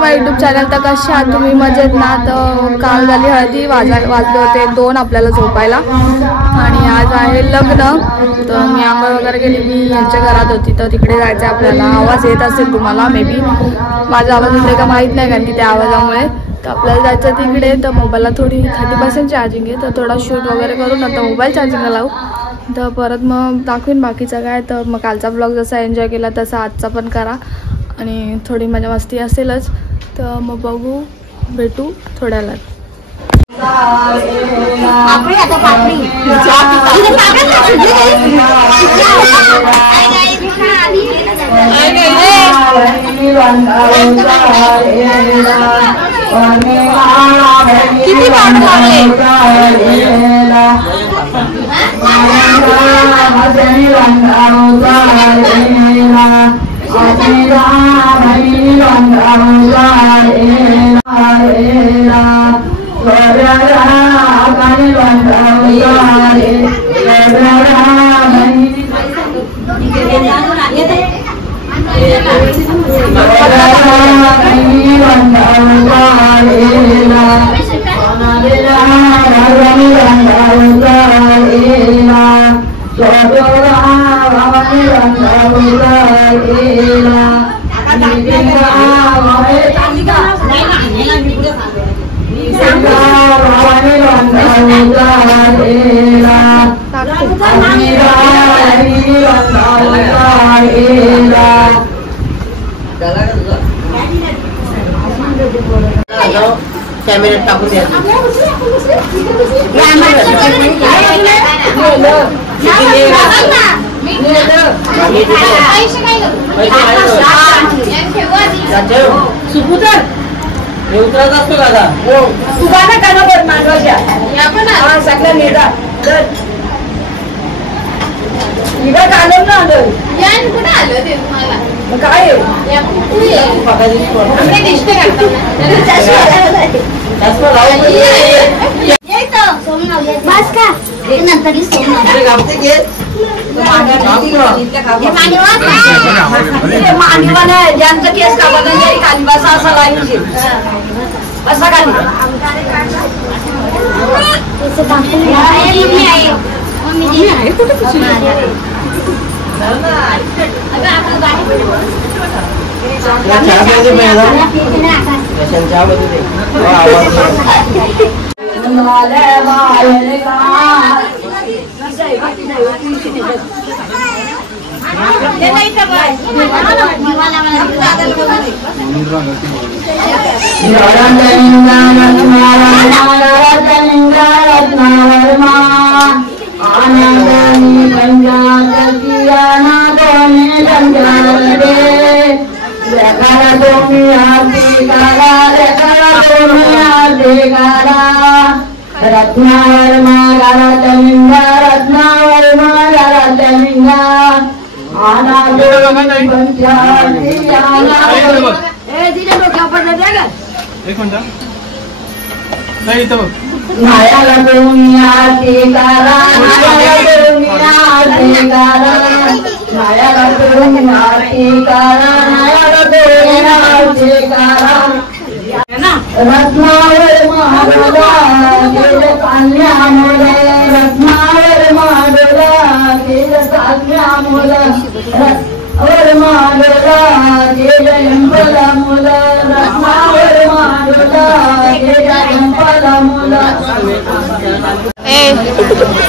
माय YouTube channel. तर कसे आहात तुम्ही? मजेत ना? तर काल झाली हळदी, वाजले होते 2 आपल्याला झोपायला आणि आज आहे लग्न. तर मी आंघोळ वगैरे केली, मी यांच्या घरात होती तर तिकडे जायचं आपल्याला. आवाज येत असेल तुम्हाला मे बी, माझा आवाज येते का माहीत नाही कारण की त्या आवाजामुळे. तर आपल्याला जायचं तिकडे. तर मोबाईलला थोडी 30% चार्जिंग आहे तर थोडा शूट वगैरे करून आता मोबाईल चार्जिंगला लावू. तर परत मग दाखवीन बाकीचं काय. तर मग कालचा ब्लॉग जसा एन्जॉय केला तसा आजचा पण करा आणि थोडी मजा मस्ती असेलच. तर मग बघू, भेटू थोड्याला. किती कॅमेरा टाकून द्या. उतरत असतो दादा तू गाणं गाणं बघ मांडवाच्या सगळ्या नेता इकडे काढून ना आलं कुठं आलं ते तुम्हाला काय मांडवाने ज्यांचं केस कापत खाली बसा असा लाईनशी असा खाली रत्नावर मागारात लिंगा रत्नावर मागारात लिंगा आना नायाला दुनिया ठिकारा नायाला दुनिया ठिकारा नायाला दुनिया ठिकारा नायाला दुनिया ठिकारा रत्नावर माडोला गेल कान्यामुळे रत्नावर माडोला गेल कान्यामुळे रत्नावर माडोला गेल यंपला मुला रत्नावर माडोला गेल यंपला मुला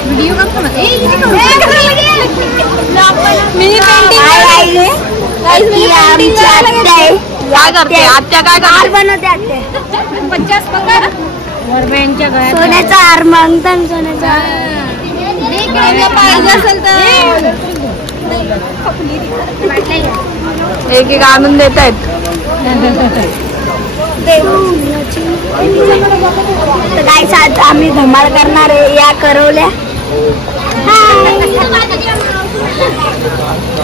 व्हिडिओ करतो ना मिनी पेंटिंग काय करते आत्या? काय हार बनवते आत्या 50 पगार वरबेंच्या गळ्यात सोन्याचा हार मागतात. सोन्याचा पाहिजे असेल तर एक एक आणून देत आहेत. तर काय आम्ही धमाल करणार आहे या करवल्या.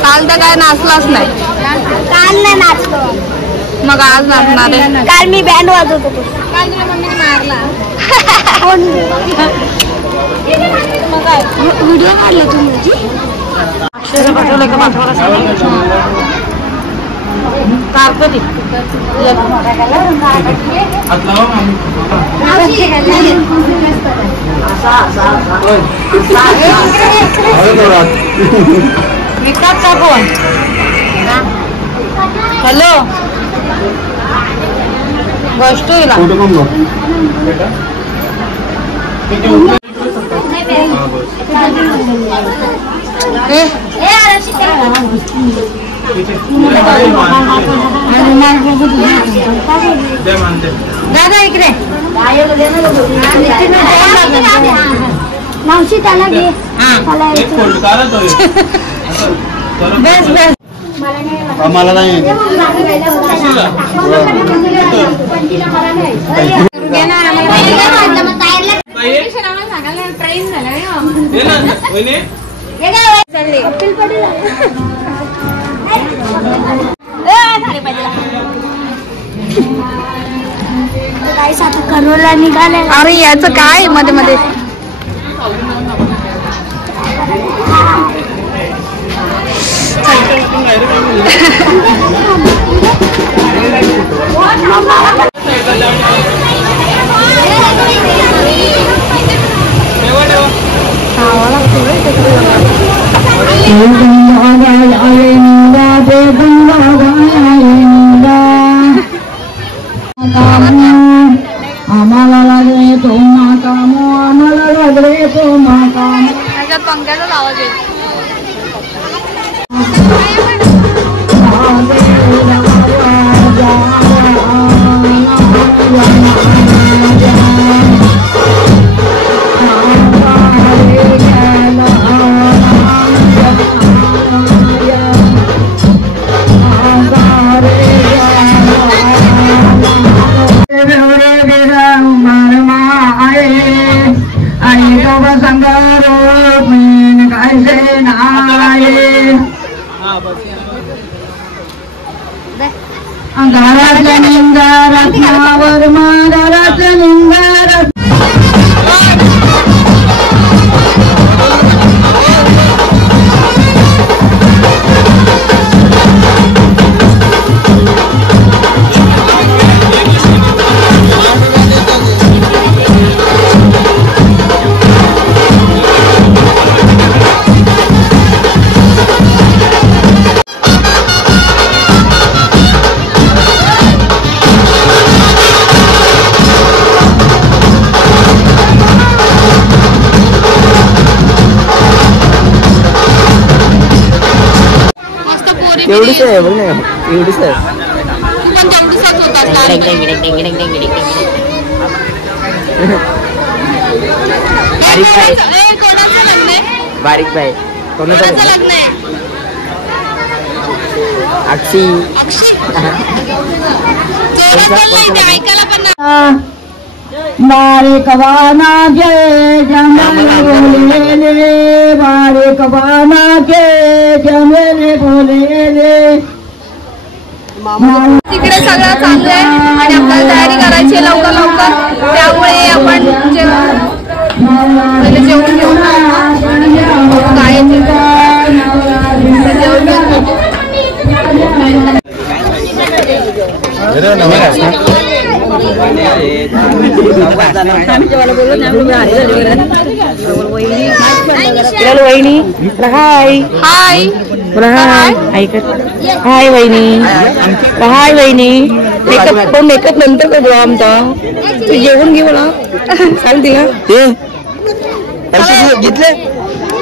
काल तर काय नाचलाच नाही. काल नाही नाचलो मग आज नाचणार आहे. काल मी बँड वाजवत होतो. काल तुला मम्मीने मारला. व्हिडिओ काढला तुम्ही? अक्षर पाठवलं का? पाठवायला विकासचा फोन. हॅलो गोष्ट दादा इकडे मावशी त्याला घे. बस बस आम्हाला नाही करोला निघाले. अरे याचं काय मध्ये मध्ये आम्हाला लागले तो माकामो आम्हाला लागले तो माकामो. त्याच्यात पंख्याचाच आवाज येईल. घरातल्या निंगारात नावर मारातल्या निंगारात एवढीच आहे बघ ना एवढीच आहे. बारीक बाई कोणाचं अक्षी बारीक बाना के जमेले बोलेले बारीक बाना के जमेले बोलेले. तिकडे सगळं चाललंय आणि आपल्याला तयारी करायची आहे लवकर लवकर. त्यामुळे आपण पहिले जेवण घेऊन काय जेवण वहिनी हाय हाय हाय वहिनी हाय वहिनी. मेकअप नंतर करू आमचा. तू जेवण घे मला सांगते का पैसे घेतले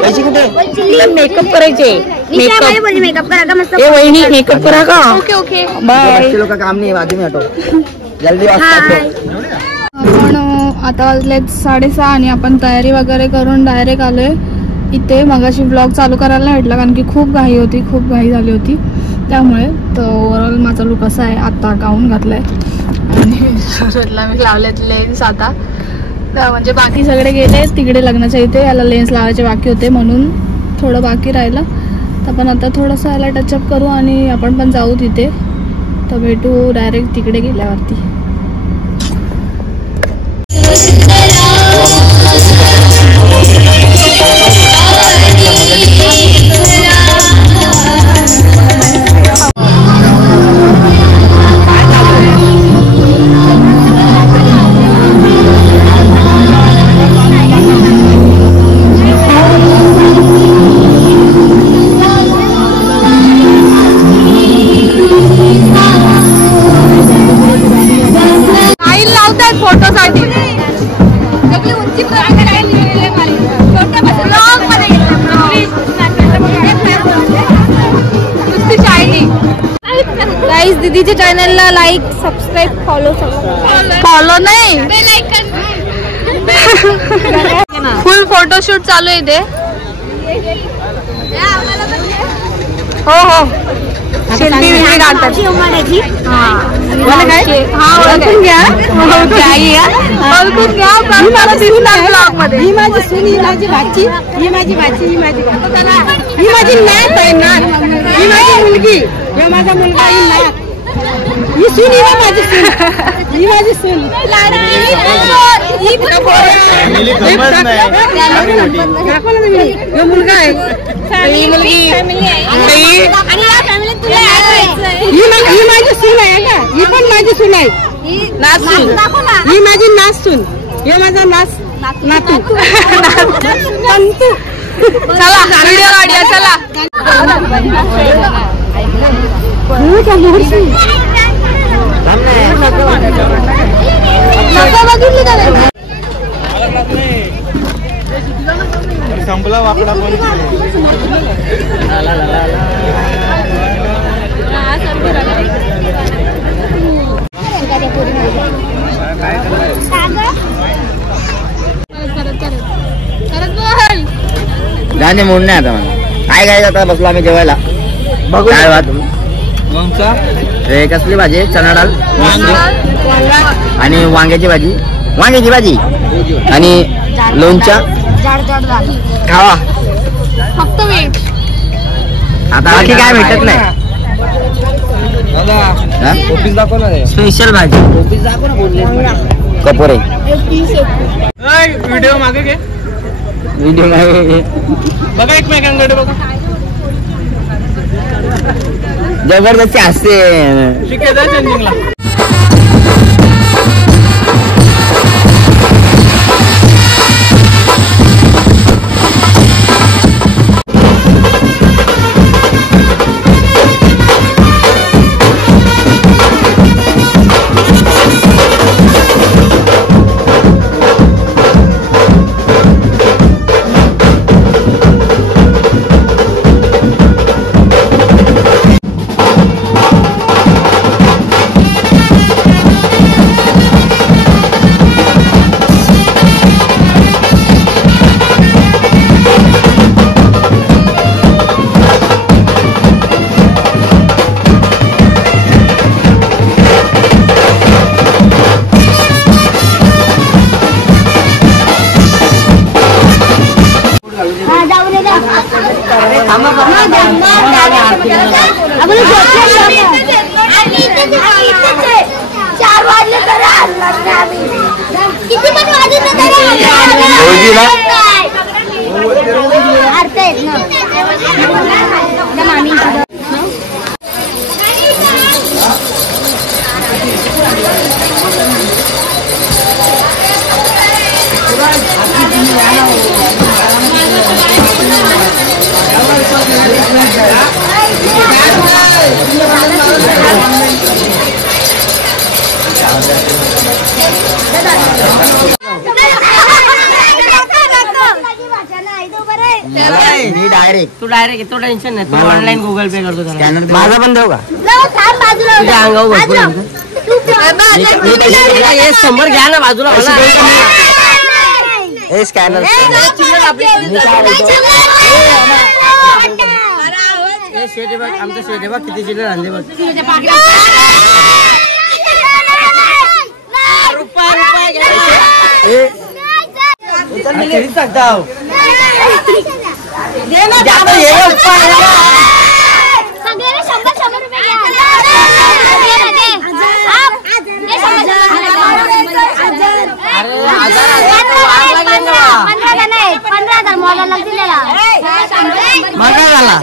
पैसे कुठे मेकअप करायचे. मेकअप करा का मस्त. ए वहिनी मेकअप करा का. Okay okay bye. लोक काम नाही बाजू में हटो जल्दी आपण आता वाजले 6:30 आणि आपण तयारी वगैरे करून डायरेक्ट आलोय इथे. मगाशी ब्लॉग चालू करायला नाही भेटला कारण की खूप घाई झाली होती. त्यामुळे तर ओव्हरऑल माझा लुक असा आहे. आता गाऊन घातलाय आणि सुरतला मी लावलेत लेन्स. आता म्हणजे बाकी सगळे गेले तिकडे लग्नाच्या इथे. याला लेन्स लावायचे बाकी होते म्हणून थोडं बाकी राहिलं. तर आपण आता थोडंसं याला टचअप करू आणि आपण पण जाऊ तिथे. तर भेटू डायरेक्ट तिकडे गेल्यावरती. फोटोसाठी. नुसती शायनी. गाईज दीदीच्या चॅनलला लाईक सबस्क्राईब फॉलो नाही, फुल फोटोशूट चालू आहे इथे. हो हो शिल्पी विल्पी काढतात. ओळखून घ्या ब्लॉग मध्ये. ही माझी सून, ही माझी भाची, ही माझी भाची, ही माझी ही माझी नात आहे ना, ही माझी मुलगी, हे माझा मुलगा, ही नात, ही सून, ही माझी सून, ही माझी सून. मुलगा आहे, ही मुलगी, ही माझी सून आहे का, ही पण माझी सून आहे, नासून, ही माझी नासून, हे माझा नातू. चला व्हिडिओ काढूया चला. संपला वाकडा पण. जाणे म्हणून नाही आता मला काय काय आता बसलो आम्ही जेवायला. बघू काय बात कसली भाजी, चणा डाळ आणि वांग्याची भाजी आणि लोणच्या खावा. फक्त वेट. आता बाकी काय भेटत नाही. स्पेशल भाजी कपोरे. व्हिडिओ मागे घे, व्हिडिओ बघा एकमेकांकडे बघा. जबरदस्ती असते. शिकायचं चेंजिंगला. तू डायरेक्ट तो टेन्शन नाही, तू ऑनलाईन गुगल पे करतो. माझा पण देऊ का? तुझ्या अंगावर 100 घ्या ना बाजूला. स्कॅनर शेटे बघ, आमचं शेटे बघ किती चिल्लर आणले बघ.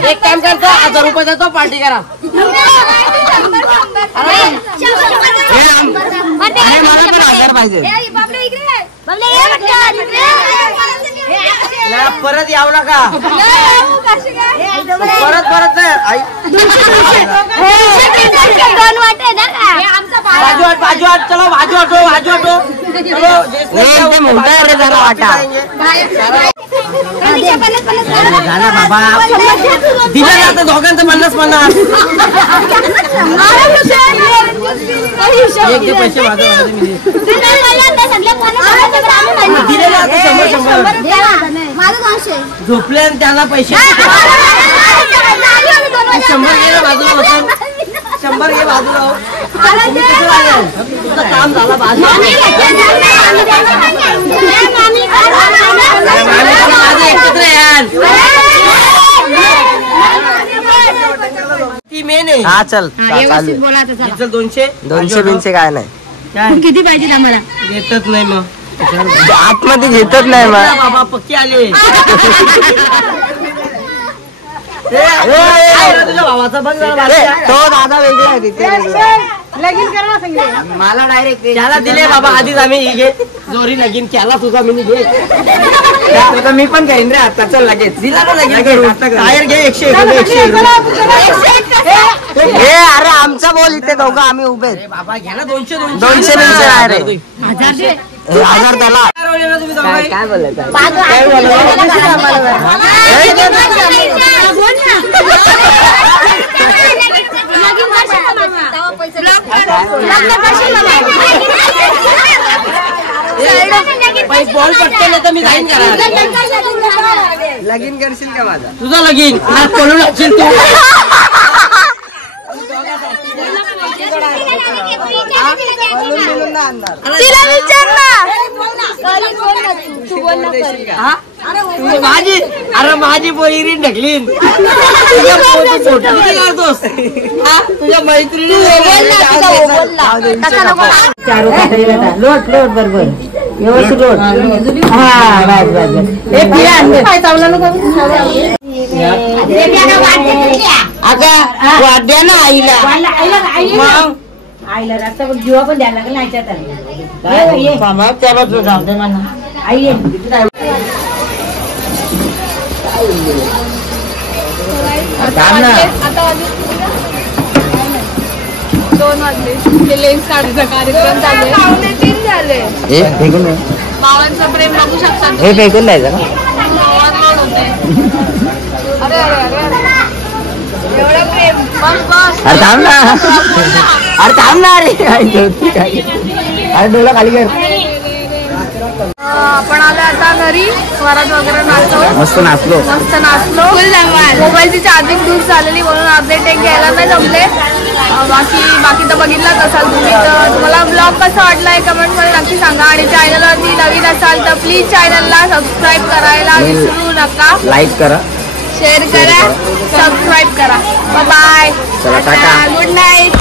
एक काम करतो, 1000 रुपये देतो, पार्टी करा. पाहिजे. परत यावं नका परत परत आई दोन वाटे ना का बाजू हट चलो बाजू हटो चलो मोठा रे जरा वाटा झाला बाबा दिलं ना आता दोघांचं 50-50 एक ते पैसे माझं दिले ना आता 100 झोपले आणि त्यांना पैसे 100 घे ना बाजूला बसून 100 घे बाजूला तुझं काम झालं बाजूला एकत्र याल ती मेन आहे हा चल चल 200 काय नाही किती पाहिजे आम्हाला घेतच नाही मग आतमध्ये घेतच नाही मग बाबा पक्की आले तुझ्या भावाचा बघ तो दादा वेगळा आहे तिथे लगीन करा सांगितले मला डायरेक्ट त्याला दिले बाबा आधीच आम्ही घे जोरी लगीन केला तुझा मी घे मी पण घेईन रे आता चल लगेच दिला ना लगीन टायर घे 101 अरे आमचा बोल इथे दोघं आम्ही उभे बाबा घ्या ना 200 आहे रे 1000 त्याला तुम्ही काय बोलायचं बॉल पटकेल तर मी जाईन करा लगीन करशील का माझा तुझा लगीन पळून असशील तू माझी अरे माझी पोरी ढकलीन करतोस तुझ्या मैत्रिणी लोट बरोबर व्यवस्थित लोट हा बस वाद्या ना आईला आईला रस्ता पण जीवा पण द्यायला लागला ह्याच्यात आई आता 2 वाजले ते लेन्स काढायचा कार्यक्रम चालू आहे 3 झाले भावांचं प्रेम बघू शकता हे फेकून द्यायचं ना अरे एवढं प्रेम बस अरे थांब ना अरे डोला खाली कर आपण आलो आता घरी वरात वगैरे नाचलो मस्त नाचलो मोबाईलची चार्जिंग लूज झालेली म्हणून अपडेट एक घ्यायला नाही जमले बाकी तर बघितलाच असाल तुम्ही तर तुम्हाला ब्लॉग कसा वाटलाय कमेंटमध्ये नक्की सांगा आणि चॅनलवरती नवीन असाल तर प्लीज चॅनलला सबस्क्राईब करायला विसरू नका लाईक करा शेअर करा सबस्क्राईब करा बाय चला टाटा गुड नाईट